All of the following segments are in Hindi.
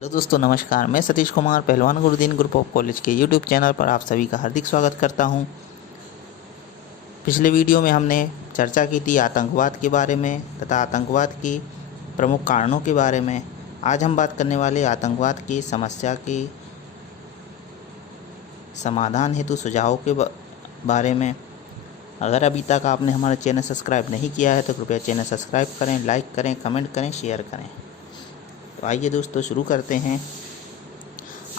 हेलो दोस्तों, नमस्कार। मैं सतीश कुमार पहलवान गुरुदीन ग्रुप ऑफ कॉलेज के यूट्यूब चैनल पर आप सभी का हार्दिक स्वागत करता हूं। पिछले वीडियो में हमने चर्चा की थी आतंकवाद के बारे में तथा आतंकवाद के प्रमुख कारणों के बारे में। आज हम बात करने वाले आतंकवाद की समस्या के समाधान हेतु सुझावों के बारे में। अगर अभी तक आपने हमारा चैनल सब्सक्राइब नहीं किया है तो कृपया चैनल सब्सक्राइब करें, लाइक करें, कमेंट करें, शेयर करें। तो आइए दोस्तों शुरू करते हैं।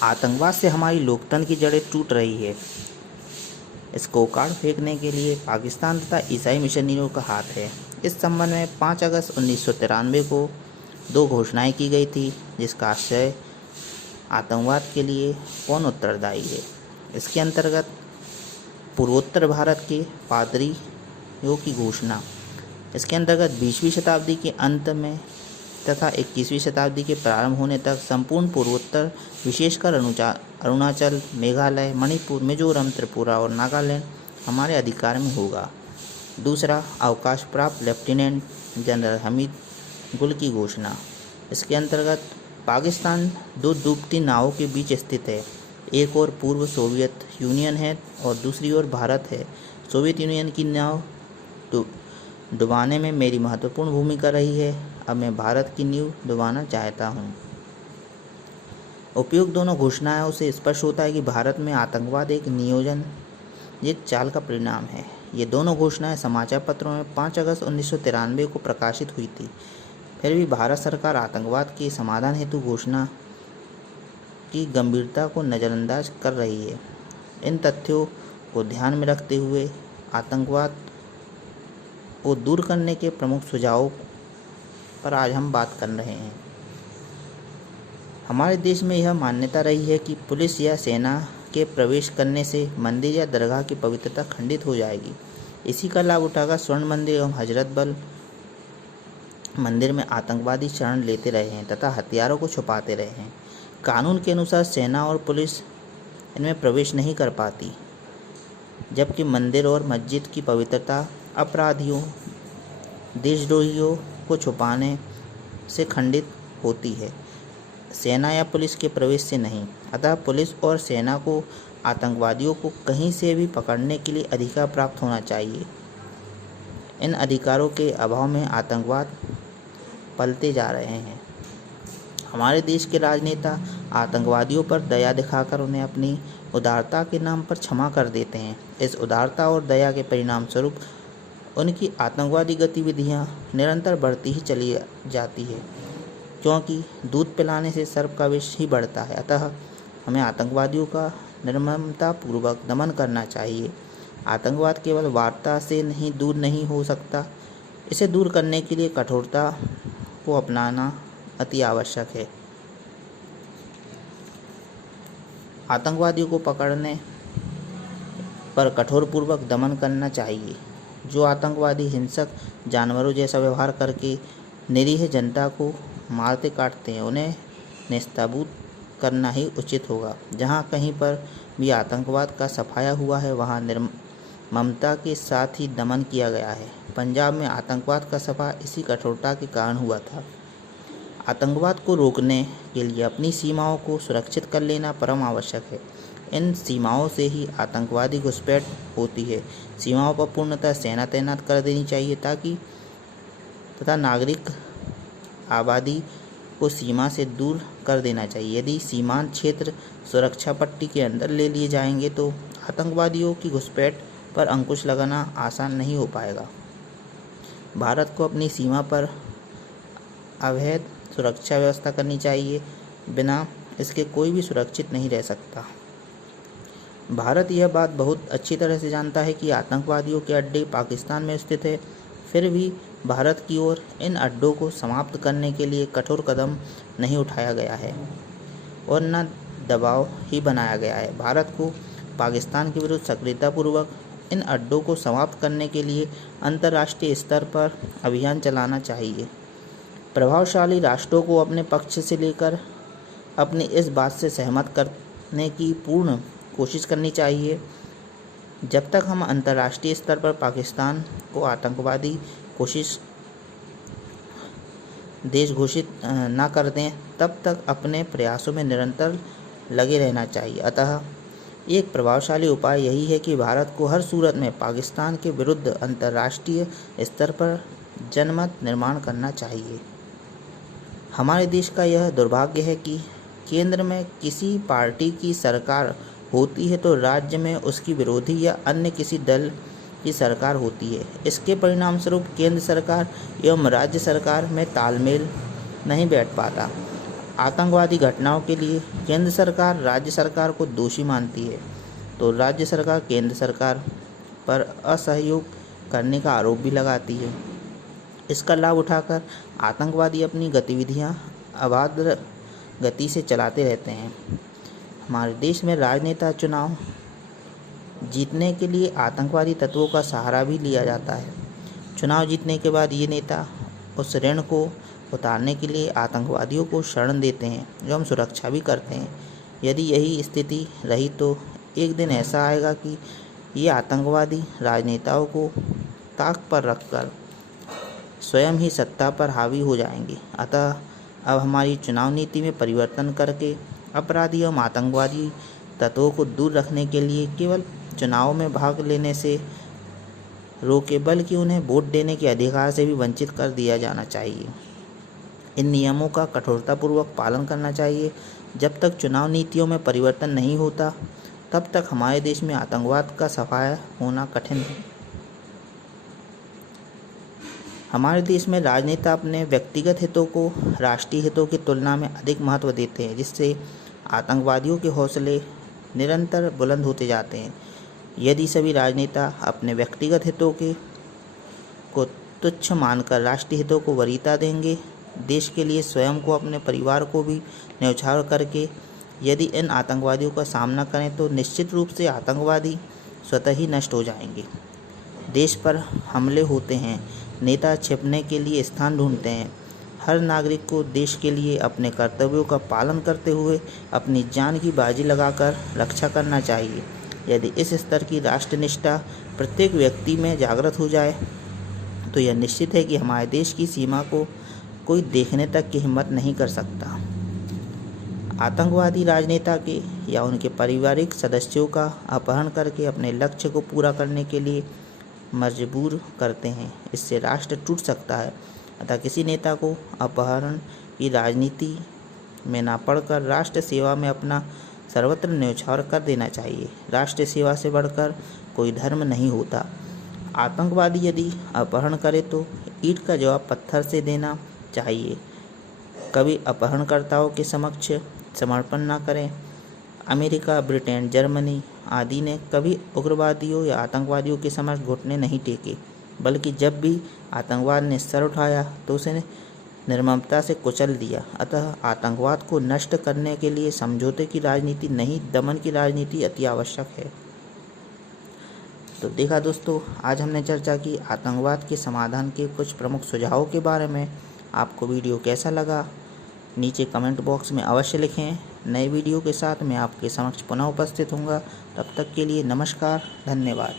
आतंकवाद से हमारी लोकतंत्र की जड़ें टूट रही है। इसको उखाड़ फेंकने के लिए पाकिस्तान तथा ईसाई मिशनरियों का हाथ है। इस संबंध में 5 अगस्त 1993 को 2 घोषणाएं की गई थी, जिसका आशय आतंकवाद के लिए कौन उत्तरदायी है। इसके अंतर्गत पूर्वोत्तर भारत के पादरियों की घोषणा। इसके अंतर्गत 20वीं शताब्दी के अंत में तथा 21वीं शताब्दी के प्रारंभ होने तक संपूर्ण पूर्वोत्तर, विशेषकर अरुणाचल, मेघालय, मणिपुर, मिजोरम, त्रिपुरा और नागालैंड हमारे अधिकार में होगा। दूसरा, अवकाश प्राप्त लेफ्टिनेंट जनरल हमीद गुल की घोषणा। इसके अंतर्गत पाकिस्तान 2 डूबती नावों के बीच स्थित है। एक ओर पूर्व सोवियत यूनियन है और दूसरी ओर भारत है। सोवियत यूनियन की नाव डुबाने में मेरी महत्वपूर्ण भूमिका रही है। अब मैं भारत की नींव डुबाना चाहता हूँ। उपयुक्त दोनों घोषणाओं से स्पष्ट होता है कि भारत में आतंकवाद एक नियोजनित चाल का परिणाम है। ये दोनों घोषणाएं समाचार पत्रों में 5 अगस्त 1993 को प्रकाशित हुई थी। फिर भी भारत सरकार आतंकवाद के समाधान हेतु घोषणा की गंभीरता को नज़रअंदाज कर रही है। इन तथ्यों को ध्यान में रखते हुए आतंकवाद को दूर करने के प्रमुख सुझावों पर आज हम बात कर रहे हैं। हमारे देश में यह मान्यता रही है कि पुलिस या सेना के प्रवेश करने से मंदिर या दरगाह की पवित्रता खंडित हो जाएगी। इसी का लाभ उठाकर स्वर्ण मंदिर एवं हजरत बल मंदिर में आतंकवादी शरण लेते रहे हैं तथा हथियारों को छुपाते रहे हैं। कानून के अनुसार सेना और पुलिस इनमें प्रवेश नहीं कर पाती, जबकि मंदिर और मस्जिद की पवित्रता अपराधियों, देशद्रोहियों को छुपाने से खंडित होती है, सेना या पुलिस के प्रवेश से नहीं। अतः पुलिस और सेना को आतंकवादियों को कहीं से भी पकड़ने के लिए अधिकार प्राप्त होना चाहिए। इन अधिकारों के अभाव में आतंकवाद पलते जा रहे हैं। हमारे देश के राजनेता आतंकवादियों पर दया दिखाकर उन्हें अपनी उदारता के नाम पर क्षमा कर देते हैं। इस उदारता और दया के परिणाम स्वरूप उनकी आतंकवादी गतिविधियां निरंतर बढ़ती ही चली जाती है, क्योंकि दूध पिलाने से सर्प का विष ही बढ़ता है। अतः हमें आतंकवादियों का निर्ममतापूर्वक दमन करना चाहिए। आतंकवाद केवल वार्ता से दूर नहीं हो सकता। इसे दूर करने के लिए कठोरता को अपनाना अति आवश्यक है। आतंकवादियों को पकड़ने पर कठोरपूर्वक दमन करना चाहिए। जो आतंकवादी हिंसक जानवरों जैसा व्यवहार करके निरीह जनता को मारते काटते हैं, उन्हें नेस्तनाबूद करना ही उचित होगा। जहाँ कहीं पर भी आतंकवाद का सफाया हुआ है, वहाँ निर्ममता के साथ ही दमन किया गया है। पंजाब में आतंकवाद का सफा इसी कठोरता के कारण हुआ था। आतंकवाद को रोकने के लिए अपनी सीमाओं को सुरक्षित कर लेना परम आवश्यक है। इन सीमाओं से ही आतंकवादी घुसपैठ होती है। सीमाओं पर पूर्णतः सेना तैनात कर देनी चाहिए तथा नागरिक आबादी को सीमा से दूर कर देना चाहिए। यदि सीमांत क्षेत्र सुरक्षा पट्टी के अंदर ले लिए जाएंगे तो आतंकवादियों की घुसपैठ पर अंकुश लगाना आसान नहीं हो पाएगा। भारत को अपनी सीमा पर अवैध सुरक्षा व्यवस्था करनी चाहिए। बिना इसके कोई भी सुरक्षित नहीं रह सकता। भारत यह बात बहुत अच्छी तरह से जानता है कि आतंकवादियों के अड्डे पाकिस्तान में स्थित है। फिर भी भारत की ओर इन अड्डों को समाप्त करने के लिए कठोर कदम नहीं उठाया गया है और न दबाव ही बनाया गया है। भारत को पाकिस्तान के विरुद्ध सक्रियतापूर्वक इन अड्डों को समाप्त करने के लिए अंतर्राष्ट्रीय स्तर पर अभियान चलाना चाहिए। प्रभावशाली राष्ट्रों को अपने पक्ष से लेकर अपनी इस बात से सहमत करने की पूर्ण कोशिश करनी चाहिए। जब तक हम अंतर्राष्ट्रीय स्तर पर पाकिस्तान को आतंकवादी कोशिश देश घोषित न कर दें तब तक अपने प्रयासों में निरंतर लगे रहना चाहिए। अतः एक प्रभावशाली उपाय यही है कि भारत को हर सूरत में पाकिस्तान के विरुद्ध अंतर्राष्ट्रीय स्तर पर जनमत निर्माण करना चाहिए। हमारे देश का यह दुर्भाग्य है कि केंद्र में किसी पार्टी की सरकार होती है तो राज्य में उसकी विरोधी या अन्य किसी दल की सरकार होती है। इसके परिणाम स्वरूप केंद्र सरकार एवं राज्य सरकार में तालमेल नहीं बैठ पाता। आतंकवादी घटनाओं के लिए केंद्र सरकार राज्य सरकार को दोषी मानती है तो राज्य सरकार केंद्र सरकार पर असहयोग करने का आरोप भी लगाती है। इसका लाभ उठाकर आतंकवादी अपनी गतिविधियां अबाध गति से चलाते रहते हैं। हमारे देश में राजनेता चुनाव जीतने के लिए आतंकवादी तत्वों का सहारा भी लिया जाता है। चुनाव जीतने के बाद ये नेता उस ऋण को उतारने के लिए आतंकवादियों को शरण देते हैं एवं सुरक्षा भी करते हैं। यदि यही स्थिति रही तो एक दिन ऐसा आएगा कि ये आतंकवादी राजनेताओं को ताक पर रखकर स्वयं ही सत्ता पर हावी हो जाएंगे। अतः अब हमारी चुनाव नीति में परिवर्तन करके अपराधी एवं आतंकवादी तत्वों को दूर रखने के लिए केवल चुनाव में भाग लेने से रोके बल्कि उन्हें वोट देने के अधिकार से भी वंचित कर दिया जाना चाहिए। इन नियमों का कठोरतापूर्वक पालन करना चाहिए। जब तक चुनाव नीतियों में परिवर्तन नहीं होता तब तक हमारे देश में आतंकवाद का सफाया होना कठिन है। हमारे देश में राजनेता अपने व्यक्तिगत हितों को राष्ट्रीय हितों की तुलना में अधिक महत्व देते हैं, जिससे आतंकवादियों के हौसले निरंतर बुलंद होते जाते हैं। यदि सभी राजनेता अपने व्यक्तिगत हितों को तुच्छ मानकर राष्ट्रीय हितों को वरीयता देंगे, देश के लिए स्वयं को अपने परिवार को भी न्यौछावर करके यदि इन आतंकवादियों का सामना करें तो निश्चित रूप से आतंकवादी स्वतः ही नष्ट हो जाएंगे। देश पर हमले होते हैं, नेता छिपने के लिए स्थान ढूंढते हैं। हर नागरिक को देश के लिए अपने कर्तव्यों का पालन करते हुए अपनी जान की बाजी लगाकर रक्षा करना चाहिए। यदि इस स्तर की राष्ट्रनिष्ठा प्रत्येक व्यक्ति में जागृत हो जाए तो यह निश्चित है कि हमारे देश की सीमा को कोई देखने तक की हिम्मत नहीं कर सकता। आतंकवादी राजनेता के या उनके पारिवारिक सदस्यों का अपहरण करके अपने लक्ष्य को पूरा करने के लिए मजबूर करते हैं। इससे राष्ट्र टूट सकता है। अतः किसी नेता को अपहरण की राजनीति में ना पड़कर राष्ट्र सेवा में अपना सर्वत्र न्यौछावर कर देना चाहिए। राष्ट्र सेवा से बढ़कर कोई धर्म नहीं होता। आतंकवादी यदि अपहरण करे तो ईंट का जवाब पत्थर से देना चाहिए। कभी अपहरणकर्ताओं के समक्ष समर्पण न करें। अमेरिका, ब्रिटेन, जर्मनी आदि ने कभी उग्रवादियों या आतंकवादियों के समक्ष घुटने नहीं टेके, बल्कि जब भी आतंकवाद ने सर उठाया तो उसे निर्ममता से कुचल दिया। अतः आतंकवाद को नष्ट करने के लिए समझौते की राजनीति नहीं, दमन की राजनीति अति आवश्यक है। तो देखा दोस्तों, आज हमने चर्चा की आतंकवाद के समाधान के कुछ प्रमुख सुझावों के बारे में। आपको वीडियो कैसा लगा नीचे कमेंट बॉक्स में अवश्य लिखें। नए वीडियो के साथ मैं आपके समक्ष पुनः उपस्थित होऊंगा। तब तक के लिए नमस्कार, धन्यवाद।